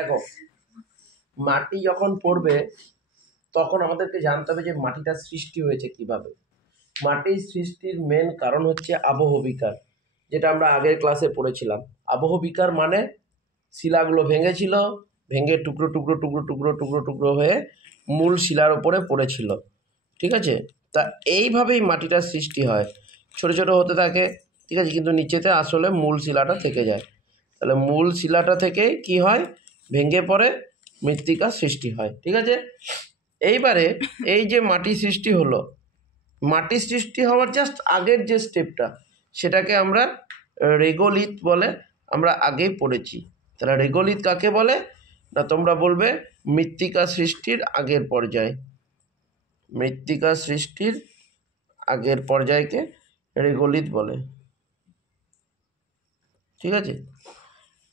দেখো, মাটি যখন পড়বে তখন আমাদেরকে জানতে হবে যে মাটিটা সৃষ্টি হয়েছে কিভাবে। মাটির সৃষ্টির মেন কারণ হচ্ছে আবহবিকার, যেটা আমরা আগের ক্লাসে পড়েছিলাম। আবহবিকার মানে শিলাগুলো ভেঙেছিল, ভেঙে টুকরো টুকরো টুকরো টুকরো টুকরো টুকরো হয়ে মূল শিলার ওপরে পড়েছিল। ঠিক আছে, তা এইভাবেই মাটিটা সৃষ্টি হয়, ছোট ছোট হতে থাকে। ঠিক আছে, কিন্তু নিচেতে আসলে মূল শিলাটা থেকে যায়। তাহলে মূল শিলাটা থেকে কি হয়, ভেঙে পড়ে মৃত্তিকা সৃষ্টি হয়। ঠিক আছে, এইবারে এই যে মাটি সৃষ্টি হলো, মাটি সৃষ্টি হওয়ার জাস্ট আগের যে স্টেপটা, সেটাকে আমরা রেগোলিথ বলে, আমরা আগেই পড়েছি। তাহলে রেগোলিথ কাকে বলে না, তোমরা বলবে মৃত্তিকা সৃষ্টির আগের পর্যায়। মৃত্তিকা সৃষ্টির আগের পর্যায়কে রেগোলিথ বলে। ঠিক আছে,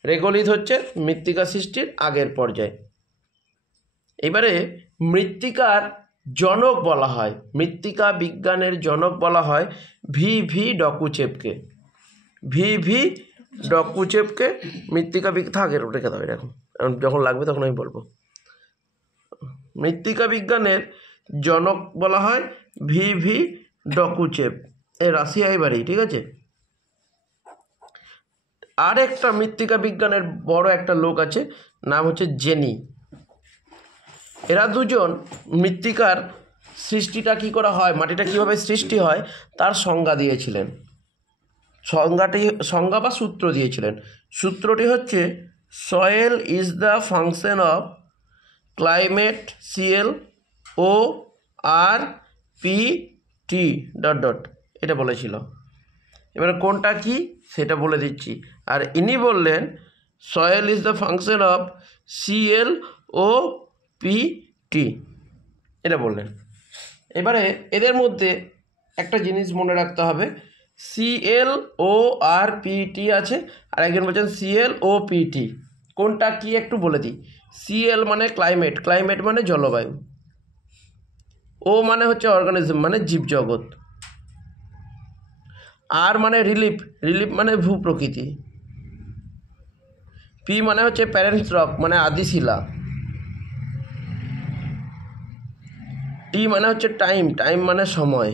রেগোলিথ হচ্ছে মৃত্তিকা সৃষ্টির আগের পর্যায়। এবারে মৃত্তিকার জনক বলা হয়, মৃত্তিকা বিজ্ঞানের জনক বলা হয় ভি ডকুচেপকে। ভি ডকুচেপকে মৃত্তিকা থাকের রেখে দাও এরকম, যখন লাগবে তখন আমি বলবো। মৃত্তিকা বিজ্ঞানের জনক বলা হয় ভি ডকুচেপ, এ রাশিয়ায় বাড়ি। ঠিক আছে, আর একটা মৃত্তিকা বিজ্ঞানের বড় একটা লোক আছে, নাম হচ্ছে জেনি। এরা দুজন মৃত্তিকার সৃষ্টিটা কী করা হয়, মাটিটা কীভাবে সৃষ্টি হয় তার সংজ্ঞা দিয়েছিলেন। সংজ্ঞা বা সূত্র দিয়েছিলেন। সূত্রটি হচ্ছে soil is the function of climate CL O R P T dot dot, এটা বলেছিল। এবারে কোনটা কি সেটা বলে দিচ্ছি। আর ইনি বললেন soil is the function of CL O P T, এটা বললেন। এবারে এদের মধ্যে একটা জিনিস মনে রাখতে হবে, সিএল ও আর পি টি আছে, আর একজন বলছেন সিএল ও পি টি। কোনটা কি একটু বলে দিই। সিএল মানে ক্লাইমেট, ক্লাইমেট মানে জলবায়ু। ও মানে হচ্ছে অর্গানিজম মানে জীবজগৎ। আর মানে রিলিফ, রিলিফ মানে ভূপ্রকৃতি। পি মানে হচ্ছে প্যারেন্টস রক মানে আদিশিলা। টি মানে হচ্ছে টাইম, টাইম মানে সময়।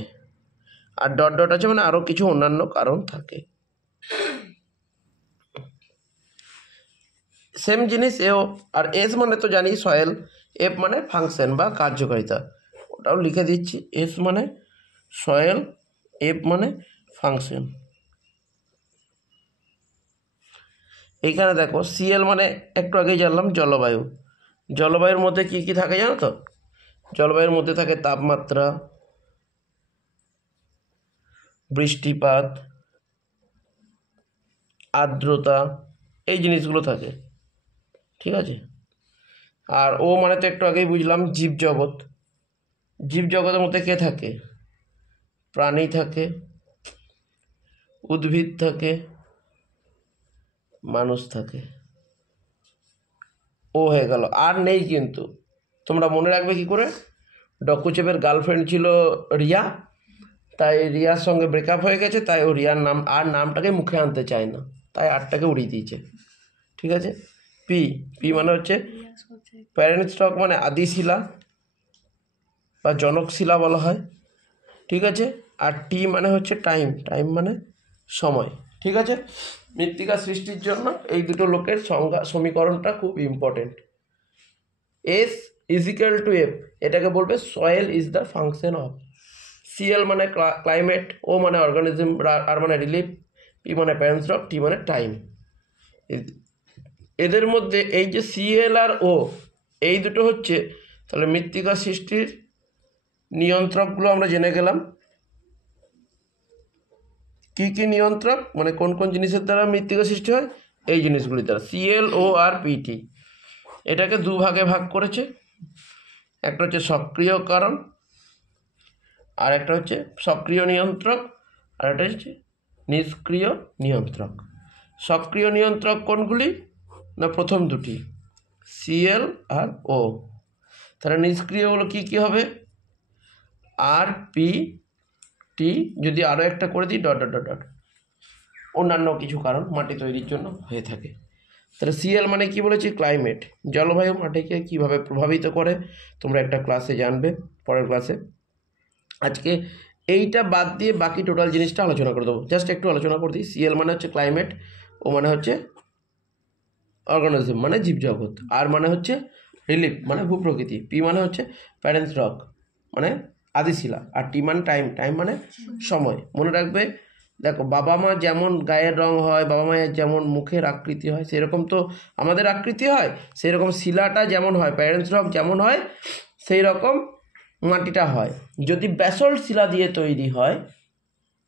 আর ডট ডট আছে মানে আরও কিছু অন্যান্য কারণ থাকে। সেম জিনিস এও। আর এস মানে তো জানি সয়েল, এফ মানে ফাংশন বা কার্যকারিতা, ওটাও লিখে দিচ্ছি। এস মানে সয়েল, এফ মানে ফাংশন। এইখানে দেখো সিএল মানে একটু আগেই জানলাম জলবায়ু। জলবায়ুর মধ্যে কি কি থাকে জানো তো? জলবায়ুর মধ্যে থাকে তাপমাত্রা, বৃষ্টিপাত, আর্দ্রতা, এই জিনিসগুলো থাকে। ঠিক আছে, আর ও মানে তো একটু আগেই বুঝলাম জীবজগৎ। জীবজগতের মধ্যে কে থাকে? প্রাণী থাকে, উদ্ভিদ থাকে, মানুষ থাকে। ও হয়ে গেল, আর নেই কিন্তু। তোমরা মনে রাখবে কি করে? ডকুচেপের গার্লফ্রেন্ড ছিল রিয়া, তাই রিয়ার সঙ্গে ব্রেকআপ হয়ে গেছে, তাই ও রিয়ার নাম আর নামটাকে মুখে আনতে চায় না, তাই আরটাকে উড়িয়ে দিয়েছে। ঠিক আছে, পি, পি মানে হচ্ছে প্যারেন্ট স্টক মানে আদিশিলা বা জনকশিলা বলা হয়। ঠিক আছে, আর টি মানে হচ্ছে টাইম, টাইম মানে সময়। ঠিক আছে, মৃত্তিকা সৃষ্টির জন্য এই দুটো লোকের সংজ্ঞা সমীকরণটা খুব important. S is equal to F, এটাকে বলবে soil is the function of. CL মানে ক্লাইমেট, ও মানে অর্গানিজম, আর মানে রিলিফ, পি মানে প্যারেন্টস রক, টি মানে টাইম। এদের মধ্যে এই যে সিএল আর ও, এই দুটো হচ্ছে তাহলে মৃত্তিকা সৃষ্টির নিয়ন্ত্রকগুলো আমরা জেনে গেলাম। কি কি নিয়ন্ত্রক মানে কোন কোন জিনিসের দ্বারা মৃত্তিকা সৃষ্টি হয়, এই জিনিসগুলির দ্বারা। সিএল ও আর পিটি এটাকে দুভাগে ভাগ করেছে, একটা হচ্ছে সক্রিয় কারণ, আর একটা হচ্ছে সক্রিয় নিয়ন্ত্রক, আর একটা হচ্ছে নিষ্ক্রিয় নিয়ন্ত্রক। সক্রিয় নিয়ন্ত্রক কোনগুলি না, প্রথম দুটি সিএল আর ও। তাহলে নিষ্ক্রিয়গুলো কি কি হবে? আর পি টি, যদি আরও একটা করে দিই ডট ডট ডট ডট, অন্যান্য কিছু কারণ মাটি তৈরির জন্য হয়ে থাকে। তাহলে সিএল মানে কি বলেছি, ক্লাইমেট। জলবায়ু মাটিকে কিভাবে প্রভাবিত করে তোমরা একটা ক্লাসে জানবে, পরের ক্লাসে। আজকে এইটা বাদ দিয়ে বাকি টোটাল জিনিসটা আলোচনা করে দেবো, জাস্ট একটু আলোচনা করে দিই। সিএল মানে হচ্ছে ক্লাইমেট, ও মানে হচ্ছে অর্গানিজম মানে জীবজগৎ, আর মানে হচ্ছে রিলিফ মানে ভূপ্রকৃতি, পি মানে হচ্ছে প্যারেন্টস রক মানে আদিশিলা, আর টি মানে টাইম, টাইম মানে সময়। মনে রাখবে, দেখো বাবা মা যেমন গায়ের রং হয়, বাবা মায়ের যেমন মুখের আকৃতি হয়, সেরকম তো আমাদের আকৃতি হয়, সেই রকম শিলাটা যেমন হয়, প্যারেন্টস রক যেমন হয়, সেই রকম মাটিটা হয়। যদি ব্যাসল্ট শিলা দিয়ে তৈরি হয়,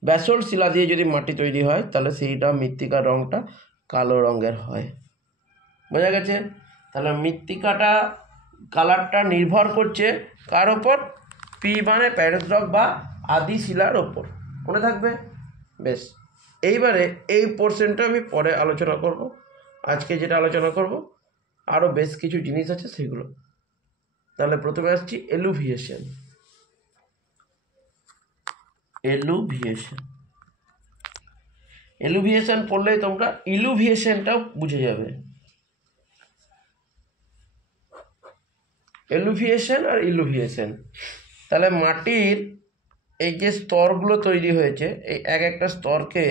ব্যাসল্ট শিলা দিয়ে যদি মাটি তৈরি হয়, তাহলে সেইটা মৃত্তিকার রঙটা কালো রঙের হয়। বোঝা গেছে? তাহলে মৃত্তিকাটা কালারটা নির্ভর করছে কার ওপর, পি মানে প্যারেন্টস রক বা আদি শিলার ওপর। মনে থাকবে? বেশ, এইবারে এই পোর্শনটা আমি পরে আলোচনা করব। আজকে যেটা আলোচনা করব আরও বেশ কিছু জিনিস আছে সেগুলো। তাহলে প্রথমে আসছি এলুভিয়েশন। এলুভিয়েশন পড়লেই তোমরা ইলুভিয়েশনটাও বুঝে যাবে। এলুভিয়েশন আর ইলুভিয়েশন, তাহলে মাটির এই যে স্তরগুলো তৈরি হয়েছে, এই এক একটা স্তরকে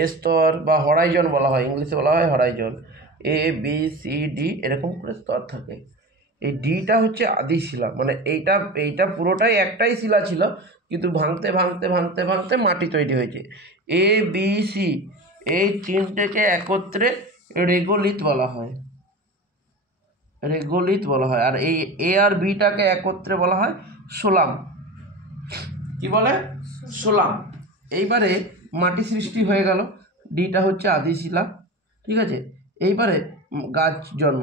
এ স্তর বা হরাইজন বলা হয়, ইংলিশে বলা হয় Horizon. A B C D এরকম করে স্তর থাকে। এই ডিটা হচ্ছে আদি শিলা, মানে এইটা পুরোটাই একটাই শিলা ছিল, কিন্তু ভাঙতে ভাঙতে ভাঙতে ভাঙতে মাটি তৈরি হয়েছে। এ বি সি এই তিনটেকে একত্রে রেগোলিথ বলা হয়, রেগোলিথ বলা হয়। আর এই এ আর বিটাকে একত্রে বলা হয় সোলাম। কি বলে? সোলাম। এইবারে মাটি সৃষ্টি হয়ে গেল, ডিটা হচ্ছে আদি শিলা, ঠিক আছে। এইবারে গাছ জন্ম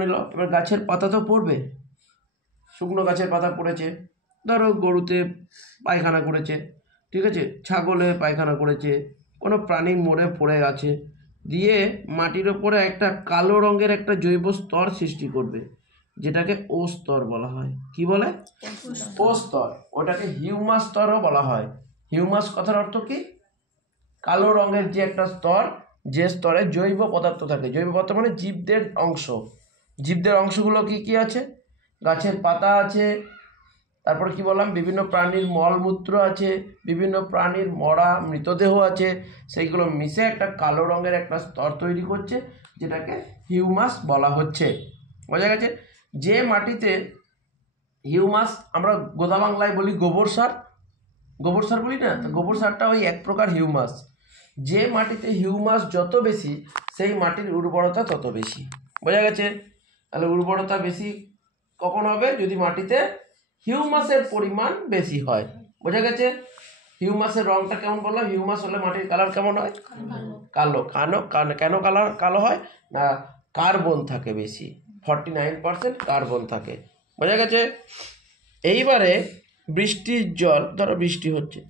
নিল, এবার গাছের পাতা তো পড়বে, শুকনো গাছের পাতা পড়েছে, ধরো গরুতে পায়খানা করেছে, ঠিক আছে, ছাগলে পায়খানা করেছে, কোনো প্রাণী মরে পড়ে গেছে, দিয়ে মাটির ওপরে একটা কালো রঙের একটা জৈব স্তর সৃষ্টি করবে, যেটাকে ও স্তর বলা হয়। কি বলে? ও স্তর। ওটাকে হিউমাস স্তরও বলা হয়। হিউমাস কথার অর্থ কি? কালো রঙের যে একটা স্তর, যে স্তরে জৈব পদার্থ থাকে। জৈব পদার্থ মানে জীবদের অংশ। জীবদের অংশগুলো কি কি আছে? গাছের পাতা আছে, তারপরে কি বললাম, বিভিন্ন প্রাণীর মলমূত্র আছে, বিভিন্ন প্রাণীর মরা মৃতদেহ আছে, সেইগুলো মিশে একটা কালো রঙের একটা স্তর তৈরি করছে, যেটাকে হিউমাস বলা হচ্ছে। বোঝা গেছে? যে মাটিতে হিউমাস, আমরা গোদা বাংলায় বলি গোবর সার, গোবর সার বলি না, গোবর সারটা ওই এক প্রকার হিউমাস। যে মাটিতে হিউমাস যত বেশি, সেই মাটির উর্বরতা তত বেশি। বোঝা গেছে? তাহলে উর্বরতা বেশি কখন হবে? যদি মাটিতে হিউমাসের পরিমাণ বেশি হয়। বোঝা গেছে? হিউমাসের রংটা কেমন বললাম? হিউমাস হলে মাটির কালার কেমন হয়? কালো। কেন কালো হয় না? কার্বন থাকে বেশি, 49% কার্বন থাকে। বোঝা গেছে? এইবারে বৃষ্টির জল, ধরো বৃষ্টি হচ্ছে,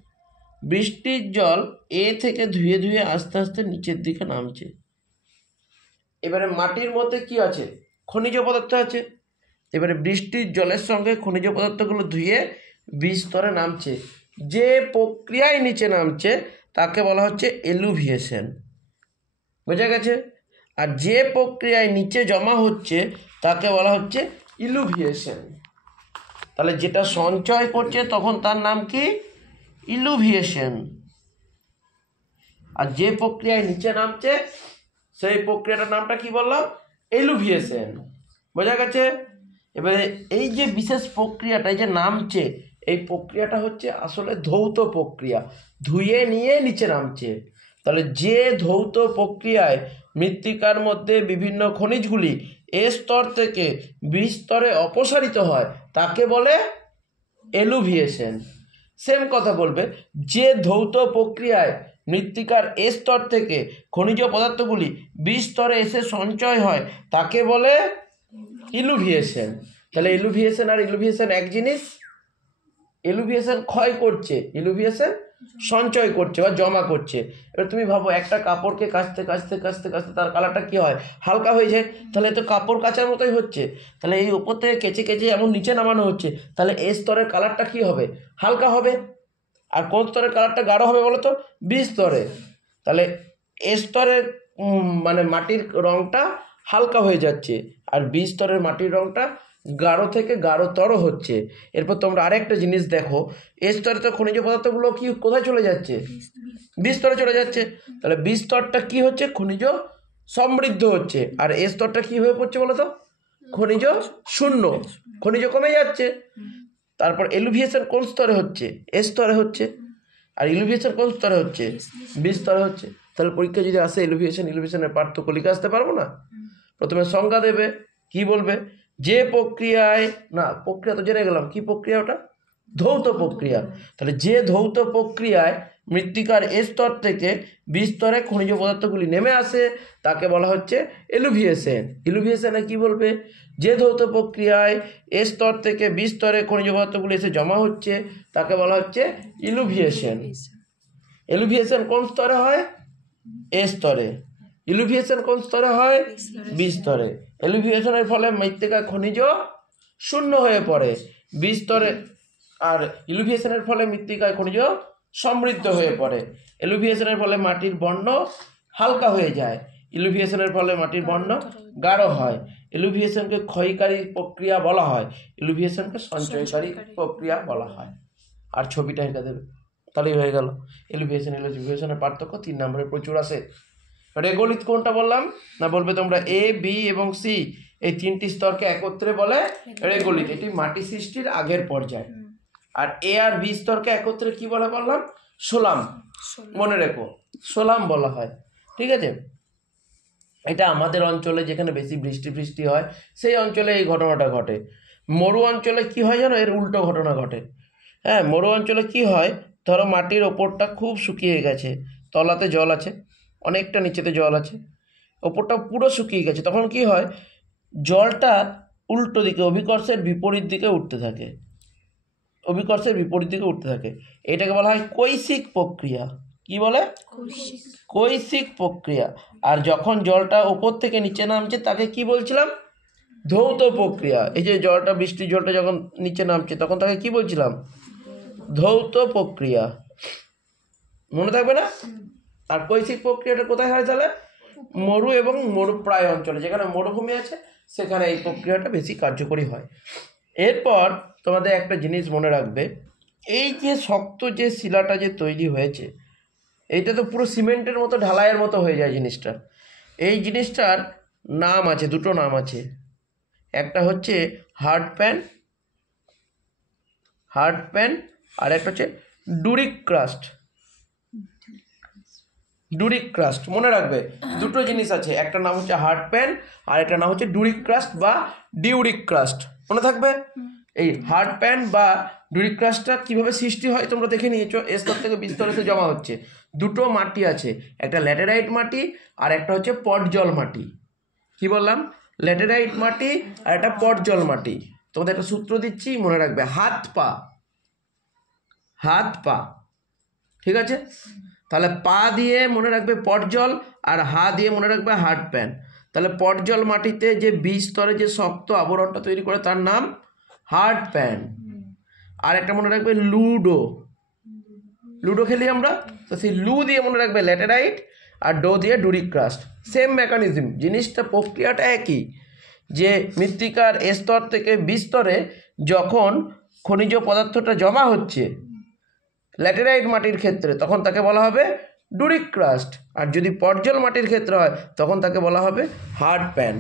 বৃষ্টির জল এ থেকে ধুয়ে ধুয়ে আস্তে আস্তে নিচের দিকে নামছে। এবারে মাটির মধ্যে কি আছে? খনিজ পদার্থ আছে। এবারে বৃষ্টির জলের সঙ্গে খনিজ পদার্থগুলো ধুয়ে বীজস্তরে নামছে। যে প্রক্রিয়ায় নিচে নামছে তাকে বলা হচ্ছে এলুভিয়েশন। বোঝা গেছে? আর যে প্রক্রিয়ায় নিচে জমা হচ্ছে তাকে বলা হচ্ছে ইলুভিয়েশন। তাহলে যেটা সঞ্চয় করছে তখন তার নাম কি? ইলুভিয়েশন। আর যে প্রক্রিয়ায় নিচে নামছে সেই প্রক্রিয়াটার নামটা কি বললাম? এলুভিয়েশন। বোঝা গেছে? এবারে এই যে বিশেষ প্রক্রিয়াটা, এই যে নামছে, এই প্রক্রিয়াটা হচ্ছে আসলে ধৌত প্রক্রিয়া, ধুয়ে নিয়ে নিচে নামছে। তাহলে যে ধৌত প্রক্রিয়ায় মৃত্তিকার মধ্যে বিভিন্ন খনিজগুলি এ স্তর থেকে বি স্তরে অপসারিত হয় তাকে বলে এলুভিয়েশন। সেম কথা বলবে, যে ধৌত প্রক্রিয়ায় মৃত্তিকার এ স্তর থেকে খনিজ পদার্থগুলি বি স্তরে এসে সঞ্চয় হয় তাকে বলে ইলুভিয়েশন। তাহলে এলুভিয়েশন আর ইলুভিয়েশন এক জিনিস। এলুভিয়েশন ক্ষয় করছে, ইলুভিয়েশন সঞ্চয় করছে বা জমা করছে। এবার তুমি ভাবো, একটা কাপড়কে কাচতে কাচতে কাচতে কাচতে তার কালারটা কি হয়? হালকা হয়ে যায়। তাহলে তো কাপড় কাচার মতোই হচ্ছে। তাহলে এই উপর থেকে কেচে কেচে এমন নিচে নামানো হচ্ছে, তাহলে এ স্তরের কালারটা কি হবে? হালকা হবে। আর কোন স্তরের কালারটা গাঢ় হবে বলো তো? বি স্তরে। তাহলে এ স্তরের মানে মাটির রঙটা হালকা হয়ে যাচ্ছে, আর বি স্তরের মাটির রঙটা গাঢ় থেকে গাঢ়তর হচ্ছে। এরপর তোমরা আরেকটা জিনিস দেখো, এ স্তরে তো খনিজ পদার্থগুলো কি কোথায় চলে যাচ্ছে? বি স্তরে চলে যাচ্ছে। তাহলে বি স্তরটা কি হচ্ছে? খনিজ সমৃদ্ধ হচ্ছে। আর এ স্তরটা কি হয়ে পড়ছে বলো তো? খনিজ শূন্য, খনিজ কমে যাচ্ছে। তারপর এলুভিয়েশন কোন স্তরে হচ্ছে? এ স্তরে হচ্ছে। আর ইলুভিয়েশন কোন স্তরে হচ্ছে? বি স্তরে হচ্ছে। তাহলে পরীক্ষা যদি আসে ইলুভিয়েশনের পার্থক্য লিখে আসতে পারবো না? প্রথমে সংজ্ঞা দেবে, কি বলবে? যে প্রক্রিয়ায়, না প্রক্রিয়া তো জেনে গেলাম, কি প্রক্রিয়া ওটা? ধৌত প্রক্রিয়া। তাহলে যে ধৌত প্রক্রিয়ায় মৃত্তিকার এ স্তর থেকে বি স্তরে খনিজ পদার্থগুলি নেমে আসে তাকে বলা হচ্ছে এলুভিয়েশন। ইলুভিয়েশনে কি বলবে? যে ধৌত প্রক্রিয়ায় এ স্তর থেকে বি স্তরে খনিজ পদার্থগুলি এসে জমা হচ্ছে তাকে বলা হচ্ছে ইলুভিয়েশন। এলুভিয়েশন কোন স্তরে হয়? এ স্তরে। ইলুভিয়েশন কোন স্তরে হয়? বি স্তরে। এলুভিয়েশনের ফলে মৃত্তিকা খনিজ শূন্য হয়ে পড়ে বি স্তরে, আর ইলুভিয়েশনের ফলে মৃত্তিকায় খনিজ সমৃদ্ধ হয়ে পড়ে। এলুভিয়েশনের ফলে মাটির বর্ণ হালকা হয়ে যায়, ইলুভিয়েশনের ফলে মাটির বর্ণ গাঢ় হয়। এলুভিয়েশনকে ক্ষয়কারী প্রক্রিয়া বলা হয়, ইলুভিয়েশনকে সঞ্চয়কারী প্রক্রিয়া বলা হয়। আর ছবিটা এঁকে দেবে, তাহলেই হয়ে গেল। এলুভিয়েশনের পার্থক্য 3 নম্বরে প্রচুর আসে। রেগোলিথ কোনটা বললাম না? বলবে তোমরা এ, বি এবং সি, এই 3টি স্তরকে একত্রে বলে রেগোলিথ। এটি মাটি সৃষ্টির আগের পর্যায়। আর এ আর বি স্তরকে একত্রে কি বলা বললাম? সোলাম। মনে রেখো, সোলাম বলা হয়। ঠিক আছে? এটা আমাদের অঞ্চলে যেখানে বেশি বৃষ্টি হয় সেই অঞ্চলে এই ঘটনাটা ঘটে। মরু অঞ্চলে কি হয় জানো? এর উল্টো ঘটনা ঘটে। হ্যাঁ, মরু অঞ্চলে কি হয়, ধরো মাটির ওপরটা খুব শুকিয়ে গেছে, তলাতে জল আছে, অনেকটা নিচেতে জল আছে, ওপরটা পুরো শুকিয়ে গেছে, তখন কি হয়? জলটা উল্টো দিকে অভিকর্ষের বিপরীত দিকে উঠতে থাকে, অভিকর্ষের বিপরীত দিকে উঠতে থাকে। এটাকে বলা হয় কৈশিক প্রক্রিয়া। কি বলে? কৈশিক প্রক্রিয়া। আর যখন জলটা ওপর থেকে নিচে নামছে তাকে কি বলছিলাম? ধৌত প্রক্রিয়া। এই যে জলটা, বৃষ্টির জলটা যখন নিচে নামছে তখন তাকে কি বলছিলাম? ধৌত প্রক্রিয়া। মনে থাকবে না? আর কৈশিক প্রক্রিয়াটা কোথায় হয় তাহলে? মরু এবং মরুপ্রায় অঞ্চলে, যেখানে মরুভূমি আছে সেখানে এই প্রক্রিয়াটা বেশি কার্যকরী হয়। এরপর তোমাদের একটা জিনিস মনে রাখবে, এই যে শক্ত যে শিলাটা যে তৈরি হয়েছে, এইটা তো পুরো সিমেন্টের মতো ঢালাইয়ের মতো হয়ে যায় জিনিসটা। এই জিনিসটার নাম আছে, দুটো নাম আছে। একটা হচ্ছে হার্ড প্যান, আর একটা হচ্ছে ডুরিক ক্রাস্ট। মনে রাখবে, দুটো জিনিস আছে, একটা নাম হচ্ছে হার্ড প্যান আর একটা নাম হচ্ছে ডুরিক ক্রাস্ট বা ডিউরিক ক্রাস্ট। মনে থাকবে? এই হার্ড প্যান বা ডুরিক ক্রাস্টটা কীভাবে সৃষ্টি হয় তোমরা দেখে নিয়েছো, এ স্তর থেকে বি স্তরে জমা হচ্ছে। দুটো মাটি আছে, একটা ল্যাটেরাইট মাটি আর একটা হচ্ছে পটজল মাটি। কি বললাম? ল্যাটেরাইট মাটি আর একটা পটজল মাটি। তোমাদের একটা সূত্র দিচ্ছি, মনে রাখবে, হাত পা। ঠিক আছে? তাহলে পা দিয়ে মনে রাখবে পটজল আর হা দিয়ে মনে রাখবে হার্ড প্যান। তাহলে পটজল মাটিতে যে বি স্তরে যে শক্ত আবরণটা তৈরি করে তার নাম হার্ড প্যান। আর একটা মনে রাখবে লুডো খেলি আমরা, তো সেই লু দিয়ে মনে রাখবে ল্যাটেরাইট আর ডো দিয়ে ডুরিক ক্রাস্ট। সেম মেকানিজম, জিনিসটা প্রক্রিয়াটা একই, যে মৃত্তিকার এ স্তর থেকে বি স্তরে যখন খনিজ পদার্থটা জমা হচ্ছে ল্যাটেরাইট মাটির ক্ষেত্রে তখন তাকে বলা হবে ডুরিক ক্রাস্ট, আর যদি পটজল মাটির ক্ষেত্রে হয় তখন তাকে বলা হবে হার্ড প্যান।